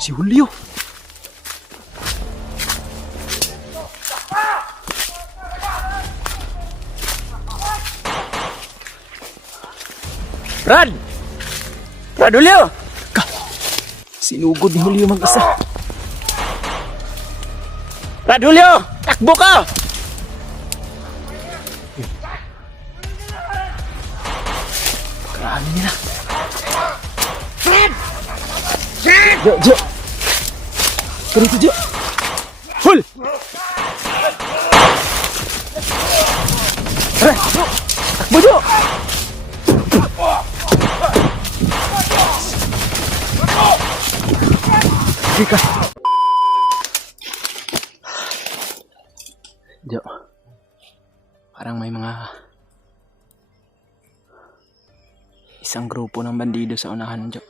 Si Julio. Brad! Brad, Julio! Sinugod ni Julio mag-isa. Brad, Julio! Takbo ka! Pagkarami nila. Brad! Brad! Jo! Ganito, Jo! Hul! Tara! Takbo, Jo! Sige ka. Jo, parang may mga isang grupo ng bandido sa unahan, Jo.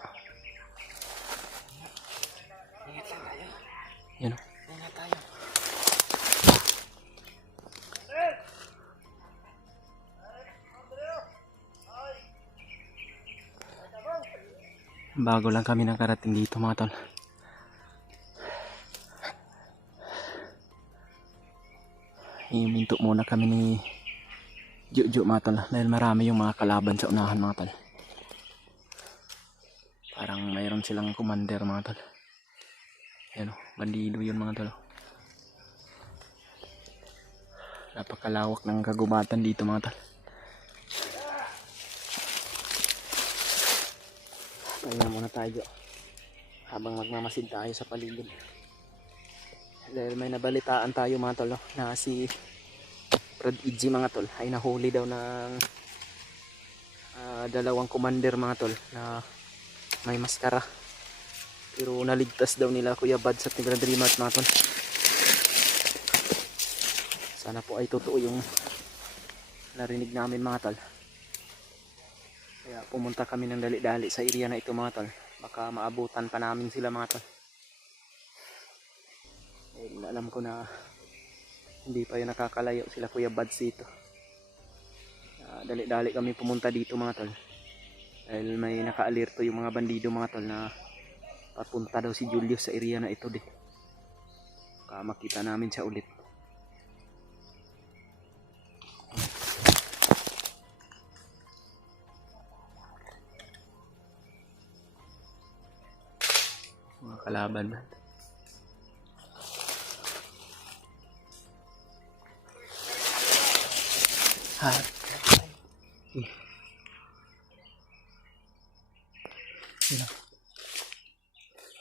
Yan o. Bago lang kami nakarating dito, mga tol. Iminto muna kami ni Juju, mga tol, dahil marami yung mga kalaban sa unahan, mga tol. Parang mayroon silang commander, mga tol. Yan o, bandido yun, mga tol. Napakalawak ng kagubatan dito, mga tol. Pahinga muna tayo habang magmamasid tayo sa paligid. Dahil may nabalitaan tayo, mga tol, na si Brad EG, mga tol, ay nahuli daw ng dalawang commander, mga tol, na may maskara. Pero naligtas daw nila Kuya Bads at ni Brad Rimart, mga tol. Sana po ay totoo yung narinig namin, mga tol. Kaya pumunta kami ng dali-dali sa area na ito, mga tol. Baka maabutan pa namin sila, mga tol. Alam ko na hindi pa yun nakakalayo sila Kuya Bads dito. Dali-dali kami pumunta dito, mga tol. Dahil may naka-alerto yung mga bandido, mga tol, na papunta daw si Julius sa area na ito din. Baka makita namin siya ulit. Mga kalaban na.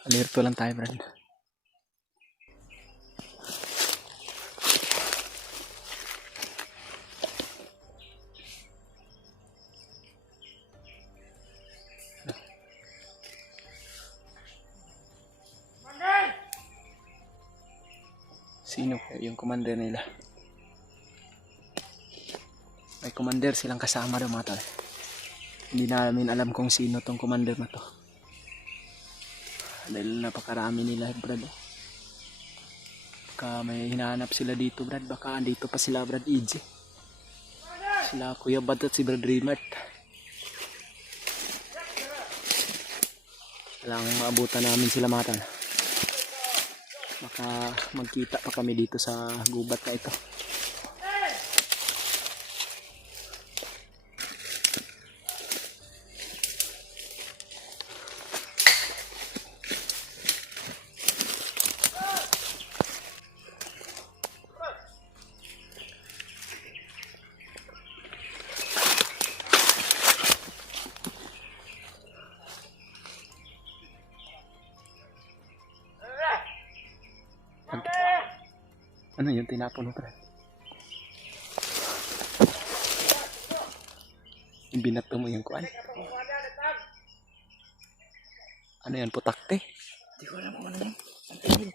Alerto lang tayo, Brad. Sino yung commander nila? May commander silang kasama daw, mga tol. Hindi namin alam kung sino tong commander na to. Dahil napakarami nila, Brad. Baka may hinahanap sila dito, Brad. Baka andito pa sila, Brad EG. Sila Kuya Bad at si Brad Rimart. Kailangan maabutan namin sila, mga tol. Baka magkita pa kami dito sa gubat na ito. Ano yung tinapon mo, Brad? Binato mo yung kuan? Ano yan, putakte? Hindi ko alam kung ano yan.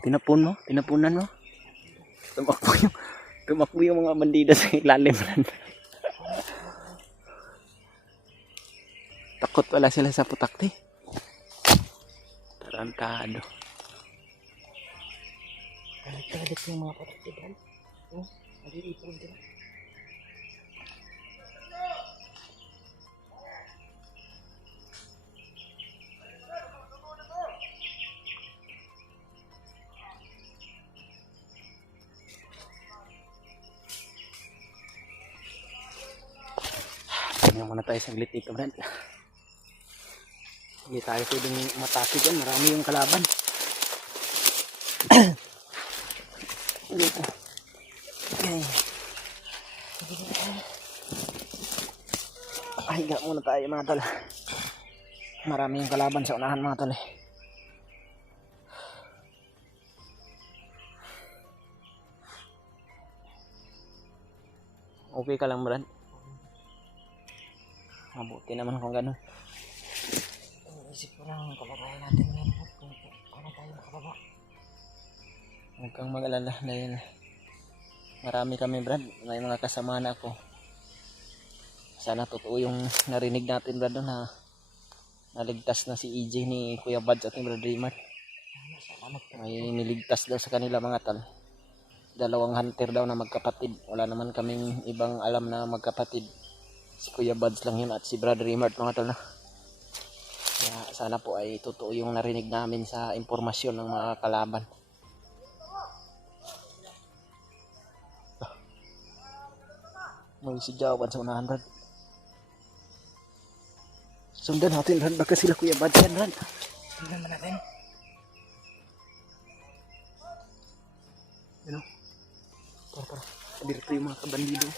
Tinapon mo? Tinapunan mo? Tumakbo yung mga bandida sa ilalim. Takot pala sila sa putakte. Tarantado. Galit yung mga putakte, Brad. Nag-iipon sila. Tingnan muna tayo saglit dito, Brad. Hindi tayo pwedeng matake dyan. Marami yung kalaban. Dito. Okay. Higa muna tayo mga tol. Marami yung kalaban sa unahan mga tol. Okay ka lang, Brad? Mabuti naman kung gano'n. Isip ko lang, kapatayin natin ngayon kung paano tayo makababa. Huwag kang mag-alala dahil marami kami, Brad. May mga kasama na ako. Sana totoo yung narinig natin, Brad, na naligtas na si EJ ni Kuya Bads at ni Brad Raymart. May niligtas daw sa kanila mga tal. 2 hunter daw na magkapatid. Wala naman kaming ibang alam na magkapatid. Si Kuya Bads lang yun at si Brad Raymart mga tal na. Kaya sana po ay totoo yung narinig namin sa impormasyon ng mga kalaban. May si Jawan sa unahan, Brad. Sundan natin, Brad. Baka sila Kuya Bads yan, Brad. Sundan ba natin? Ano? Para. Dito yung mga kabandido.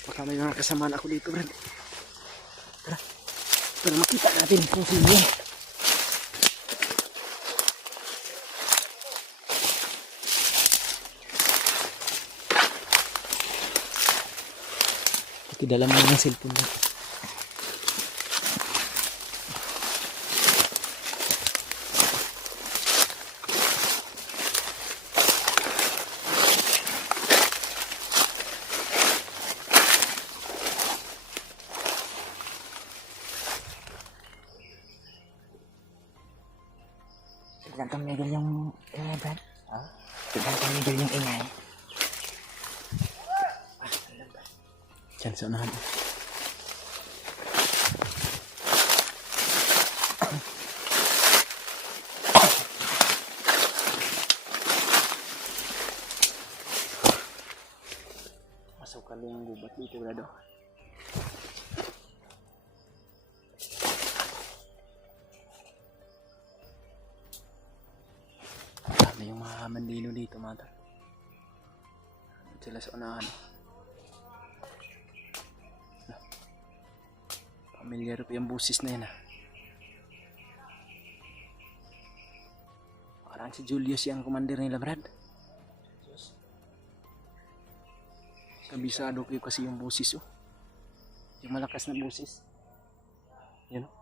Baka may mga kasamaan ako dito, Brad. Tara. Para makita natin kung sino yan. Pakidala mo ng cellphone mo. Tignan kang Miguel yung ingay, Brad. Ha? Tignan kang Miguel yung ingay. Diyan sa unahan. Masuk ka yung gubat dito, Brado. Dami yung mga mandino dito, mga tol. Sila sa unahan. Pamilyar pa yung busis na yun, ha. Parang si Julius yung commander nila, Brad. Kabisado kayo kasi yung busis, oh. Yung malakas na busis. Yun, oh.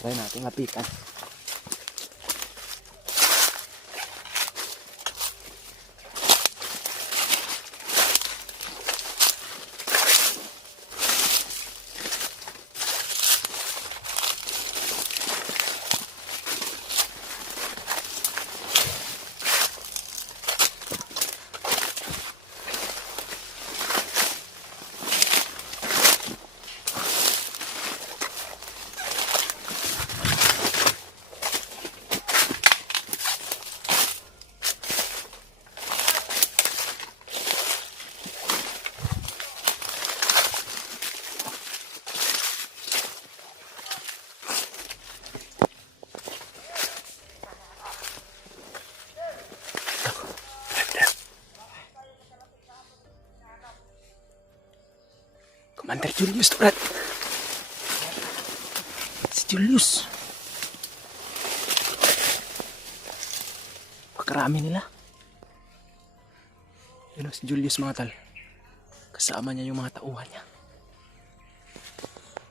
Try natin lapitan. Commander Julius, Brad. Si Julius. Pakarami nila. Yun, si Julius mga tal. Kasama niya yung mga tauhan niya.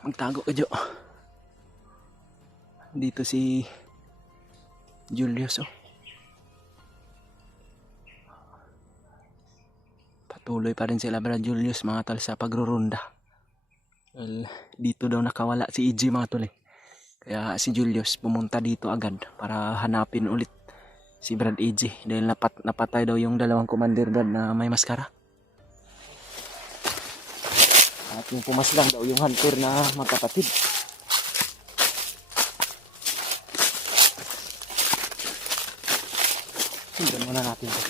Magtago ka, Jo. Dito si Julius, oh. Patuloy pa rin sila, Brad Julius, mga tal, sa pagrurunda. Well, dito daw nakawala si EJ, mga tol, eh. Kaya si Julius pumunta dito agad para hanapin ulit si Brad EJ dahil napatay daw yung 2 commander, Brad, na may maskara. At yung pumaslang daw yung hunter na magkapatid. Sundan muna natin ito.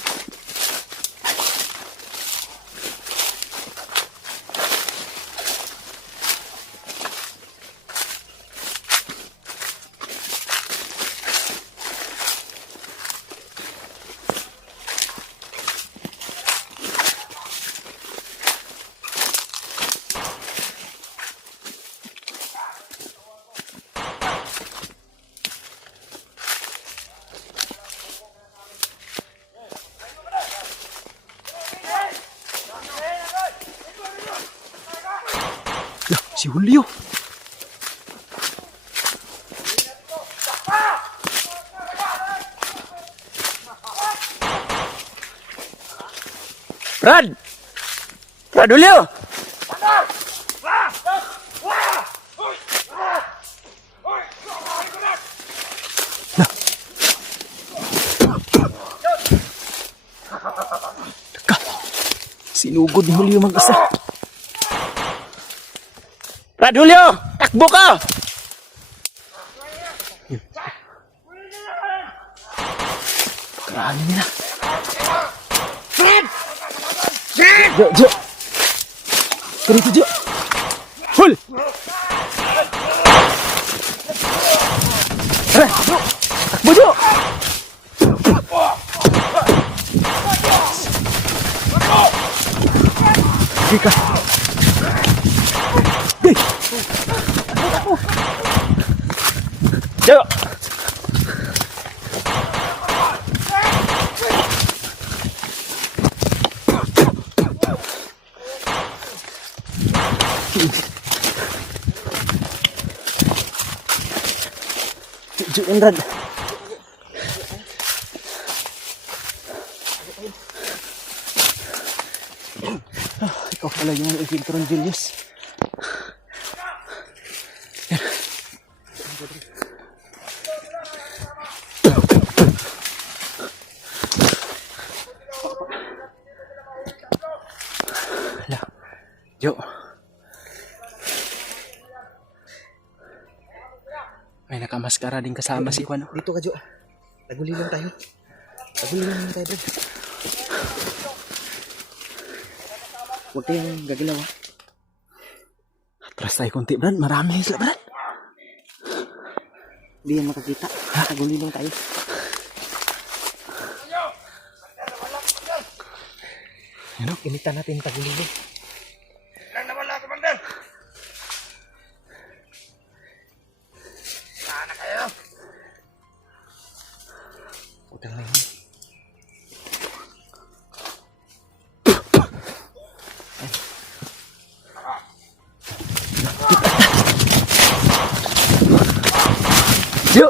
Si Julio. Brad! Brad Julio! Sinugod ni Julio mag-isa. Brad Julio! Takbo ka! Karami nila. Fred! Fred! Jo! Dito, Jo! Hul! Tara! Jo! Takbo, Jo! Sige ka! Hey! Jo! Jo, Brad. Ikaw pala yung infiltron, Julius. Hala, Jo. May nakamaskara din kasama si Juan. Dito ka, Jo. Taguli lang tayo. Taguli lang tayo, Brad. Huwag kayong gagalaw, ha? Atras tayo konti, Brad. Marami sila, Brad. Hindi yan makakita. Taguli lang tayo. Ano? Initan natin yung taguli lang. Ilan na wala, Commander? Sana kayo? Utang lang yun. Jo!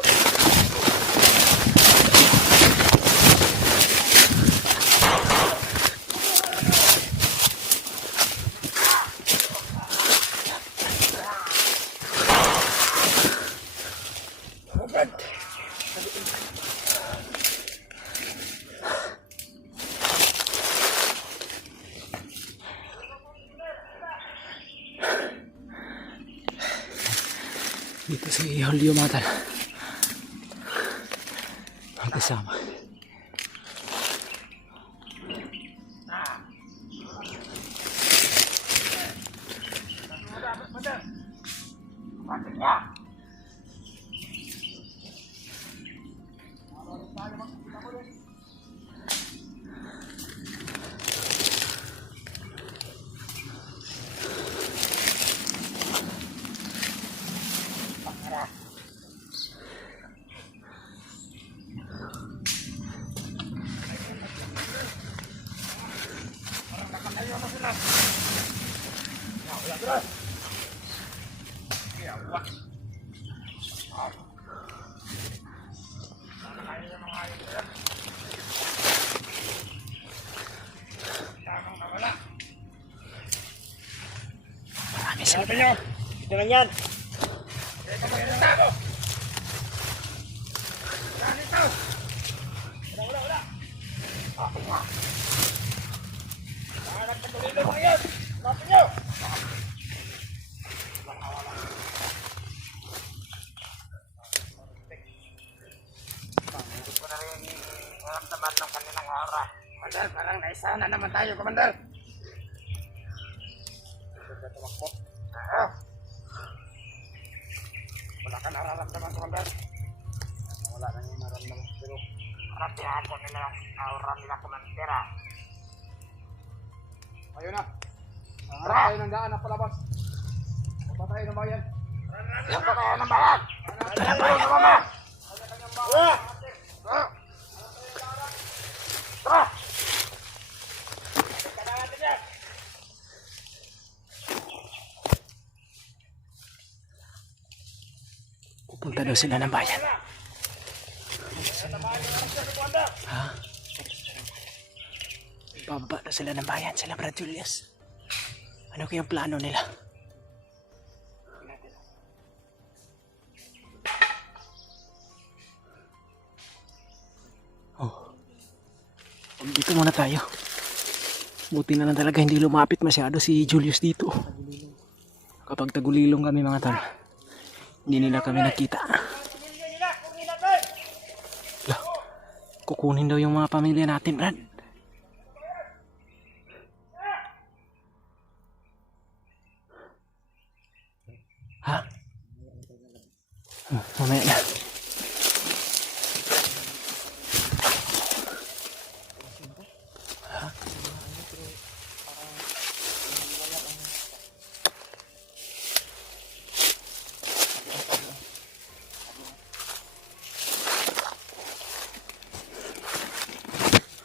Dito si Julio Matal. Ang kasama. Marami sila. Sabi nyo, ito lang yan. Ito mo yung tao. Saan ito? Wala. Saan nagpatuloy lang yan? Sabi nyo. Hindi ko na rin naramdaman ng kanilang aura. Commander, parang naisana naman tayo, Commander. Wala ka nararamdaman, Commander. Wala na yung nararamdaman. Pero karatihan ko nila yung aura nila, Commander. Ayun na. Hanap tayo ng daan na palabas. Punta tayo ng bayan. Punta tayo ng bayan. Punta tayo ng bayan. Tara! Pupunta daw sila ng bayan. Ha? Bababa daw sila ng bayan, sila Brad Julius. Ano kayang plano nila? Oh. Dito muna tayo. Buti na lang talaga hindi lumapit masyado si Julius dito. Kapag tagulilong kami mga tol, hindi nila kami nakita. Lah, kukunin daw yung mga pamilya natin, Brad. Ha? Mamaya na.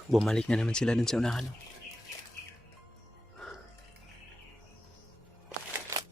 Bumalik na naman sila dun sa unahan.